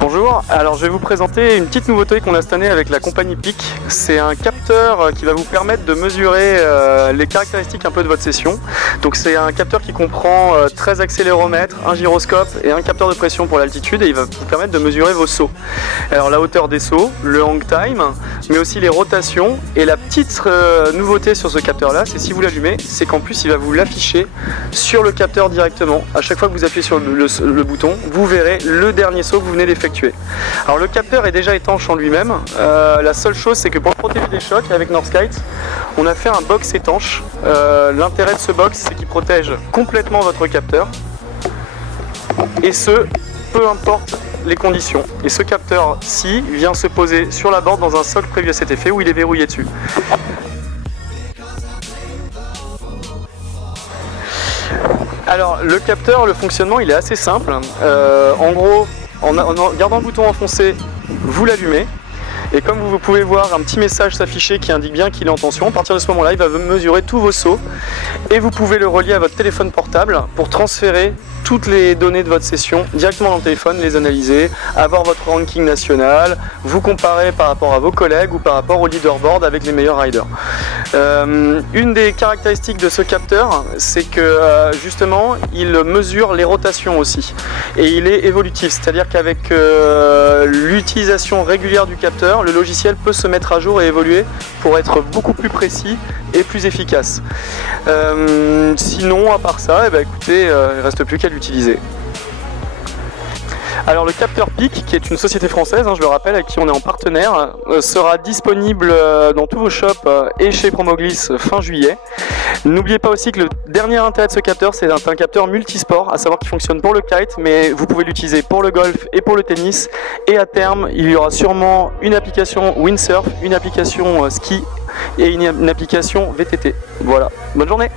Bonjour, alors je vais vous présenter une petite nouveauté qu'on a cette année avec la compagnie PIC. C'est un capteur qui va vous permettre de mesurer les caractéristiques un peu de votre session. Donc c'est un capteur qui comprend 13 accéléromètres, un gyroscope et un capteur de pression pour l'altitude, et il va vous permettre de mesurer vos sauts. Alors la hauteur des sauts, le hang time, mais aussi les rotations. Et la petite nouveauté sur ce capteur là, c'est si vous l'allumez, c'est qu'en plus il va vous l'afficher sur le capteur directement. À chaque fois que vous appuyez sur le bouton, vous verrez le dernier saut que vous venez d'effectuer. Alors le capteur est déjà étanche en lui-même. La seule chose, c'est que pour le protéger des chocs avec Northkite, on a fait un box étanche. L'intérêt de ce box, c'est qu'il protège complètement votre capteur, et ce, peu importe les conditions. Et ce capteur-ci vient se poser sur la borne dans un socle prévu à cet effet où il est verrouillé dessus. Alors le capteur, le fonctionnement, il est assez simple. En gros, en gardant le bouton enfoncé, vous l'allumez. Et comme vous pouvez voir un petit message s'afficher qui indique bien qu'il est en tension, à partir de ce moment-là, il va mesurer tous vos sauts. Et vous pouvez le relier à votre téléphone portable pour transférer toutes les données de votre session directement dans le téléphone, les analyser, avoir votre ranking national, vous comparer par rapport à vos collègues ou par rapport au leaderboard avec les meilleurs riders. Une des caractéristiques de ce capteur, c'est que justement, il mesure les rotations aussi. Et il est évolutif, c'est-à-dire qu'avec l'utilisation régulière du capteur, le logiciel peut se mettre à jour et évoluer pour être beaucoup plus précis et plus efficace. Sinon, à part ça, eh ben, écoutez, il ne reste plus qu'à l'utiliser. Alors le capteur PIC, qui est une société française, je le rappelle, avec qui on est en partenaire, sera disponible dans tous vos shops et chez Promogliss fin juillet. N'oubliez pas aussi que le dernier intérêt de ce capteur, c'est un capteur multisport, à savoir qu'il fonctionne pour le kite, mais vous pouvez l'utiliser pour le golf et pour le tennis. Et à terme, il y aura sûrement une application windsurf, une application ski et une application VTT. Voilà, bonne journée!